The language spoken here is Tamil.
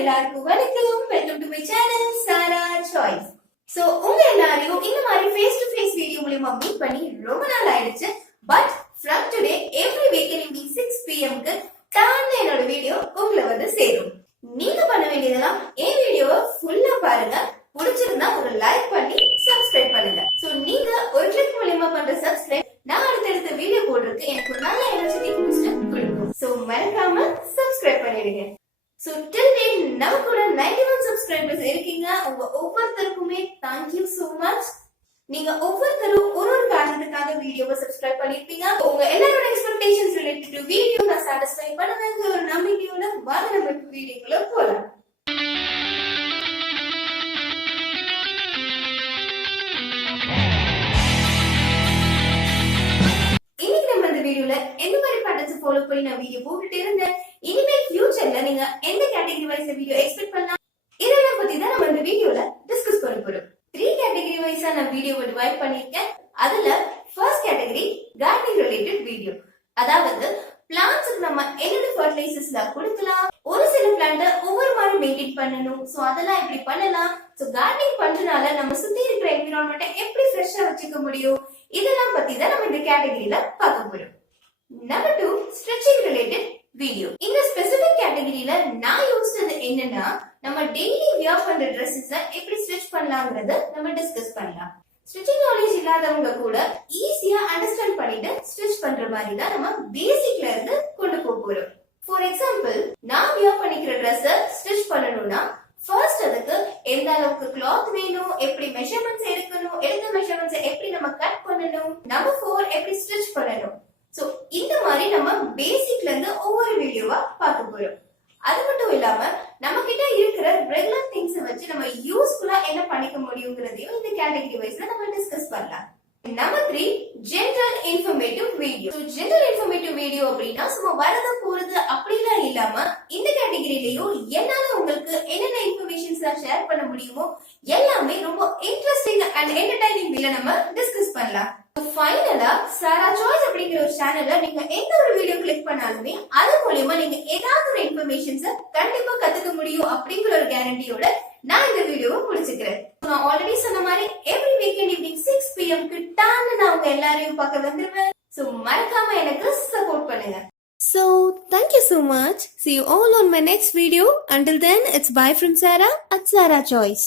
எல்லாருக்கும் வணக்கம். Welcome to my channel Sara choice. So உங்க எல்லாரையும் இந்த மாதிரி ஃபேஸ் டு ஃபேஸ் வீடியோ மூலமா மீட் பண்ணி ரொம்ப நாள் ஆயிடுச்சு. But from today every weekend evening 6 pm க்கு டான்னு என்னோட வீடியோ உங்களை வந்து சேரும். நீங்க பண்ண வேண்டியதெல்லாம் என் வீடியோவை ஃபுல்லா பாருங்க. பிடிச்சிருந்தா ஒரு லைக் பண்ணி சப்ஸ்கிரைப் பண்ணுங்க. சோ நீங்க ஒரு கிளிக் மூலமா பண்ற சப்ஸ்கிரைப் நான் அடுத்தடுத்த வீடியோ போடுறதுக்கு எனக்கு ஒரு நல்ல எனர்ஜெட்டிக் பூஸ்ட் கொடுக்கும். சோ மறக்காம சப்ஸ்கிரைப் பண்ணிடுங்க. So till date நமக்கு கூட 91 subscribers இருக்கீங்க. உங்க ஒவ்வொருத்தருக்குமே thank you so much. நீங்க ஒவ்வொருத்தரும் ஒரு காரணத்துக்காக வீடியோவை சப்ஸ்கிரைப் பண்ணிருப்பீங்க. உங்க எல்லாரோட எக்ஸ்பெக்டேஷன்ஸ் ரிலேட்டட் டு வீடியோ நான் சாட்டிஸ்ஃபை பண்ணுவேங்கிற ஒரு நம்பிக்கையோட வாங்க நம்ம வீடியோக்குள்ள போலாம். இன்னைக்கு நம்ம இந்த வீடியோல எந்த மாதிரி பேட்டர்ன்ஸ் ஃபாலோ பண்ணி நான் வீடியோ போட்டுட்டு இருந்தேன். இனிமே ஃபியூச்சர்ல நீங்க எந்த கேட்டகரி வைஸ் வீடியோ எக்ஸ்பெக்ட் பண்ணலாம் இதெல்லாம் பத்தி தான் நம்ம இந்த வீடியோல டிஸ்கஸ் பண்ண போறோம். 3 கேட்டகரி வைஸா நான் வீடியோவை டிவைட் பண்ணிருக்கேன். அதுல first category gardening related video. அதாவது பிளான்ட்ஸ்க்கு நம்ம என்னென்ன ஃபர்டிலைசர்ஸ்ல கொடுக்கலாம், ஒரு சில பிளான்ட் ஒவ்வொரு மாதிரி மெயின்டைன் பண்ணணும், சோ அதெல்லாம் எப்படி பண்ணலாம், சோ கார்டனிங் பண்றதுனால நம்ம சுத்தி இருக்கிற என்விரான்மெண்ட்டை எப்படி ஃப்ரெஷ்ஷா வச்சுக்க முடியும், இதெல்லாம் பத்தி தான் நம்ம இந்த கேட்டகரியில பார்க்க போறோம். Number 2 stretching related video. இந்த ஸ்பெசிபிக் கேட்டகரியில நான் யூஸ் பண்ணது என்னன்னா, நம்ம டெய்லி வியர் பண்ற ட்ரெஸ்ஸஸ எப்படி ஸ்டிட்ச் பண்ணலாம்ங்கறத நம்ம டிஸ்கஸ் பண்ணலாம். ஸ்டிச்சிங் நாலேஜ் இல்லாதவங்க கூட ஈஸியா அண்டர்ஸ்டாண்ட் பண்ணிட்டு ஸ்டிட்ச் பண்ற மாதிரி தான் நம்ம பேசிக்ல இருந்து கொண்டு போறோம். ஃபார் எக்ஸாம்பிள், நான் வியர் பண்ணிக்கிற ட்ரெஸ்ஸ ஸ்டிட்ச் பண்ணனும்னா ஃபர்ஸ்ட் அதுக்கு எந்த அளவுக்கு கிளாத் வேணும், எப்படி மெஷர்மெண்ட்ஸ் எடுக்கணும், எடுத்த மெஷர்மெண்ட்ஸ் எப்படி நம்ம கட் பண்ணணும், நம்பர் 4 எப்படி ஸ்டிட்ச் பண்ணணும். சோ இந்த மாதிரி நம்ம பேசிக்ல இருந்து ஒவ்வொரு வீடியோவா பார்க்க போறோம். அது மட்டும் இல்லாம நம்ம கிட்ட இருக்கிற ரெகுலர் திங்ஸ் வச்சு நம்ம யூஸ்ஃபுல்லா என்ன பண்ணிக்க முடியுங்கிறதையும் இந்த கேட்டகரி வைஸ்ல நம்ம டிஸ்கஸ் பண்ணலாம். Number 3 general informative video. General informative video அப்படின்னா சும்மா வரது போறது அப்படிலாம் இல்லாம இந்த கேட்டகரியிலயும் என்னால உங்களுக்கு என்னென்ன இன்ஃபர்மேஷன்ஸ் ஷேர் பண்ண முடியுமோ எல்லாமே ரொம்ப இன்ட்ரெஸ்டிங் அண்ட் என்டர்டைனிங் வீடியோ நம்ம டிஸ்கஸ் பண்ணலாம். ஃபைனலா சாரா சாய்ஸ் அப்படிங்கிற ஒரு சேனல்ல நீங்க எந்த ஒரு வீடியோ கிளிக் பண்ணாலுமே அது மூலமா நீங்க ஏதாவது ஒரு இன்ஃபர்மேஷன்ஸ் கண்டிப்பா கத்துக்க முடியும் அப்படிங்கிற ஒரு கேரண்டியோட நான் இந்த வீடியோவை முடிச்சுக்கிறேன். நான் ஆல்ரெடி சொன்ன மாதிரி எவ்ரி வீக்கெண்ட் ஈவினிங் 6 pm க்கு டான்னு நான் உங்க எல்லாரையும் பார்க்க வந்துருவேன். சோ மறக்காம எனக்கு சப்போர்ட் பண்ணுங்க. So thank you so much. See you all on my next video. Until then, it's bye from Sarah at Sarah Choice.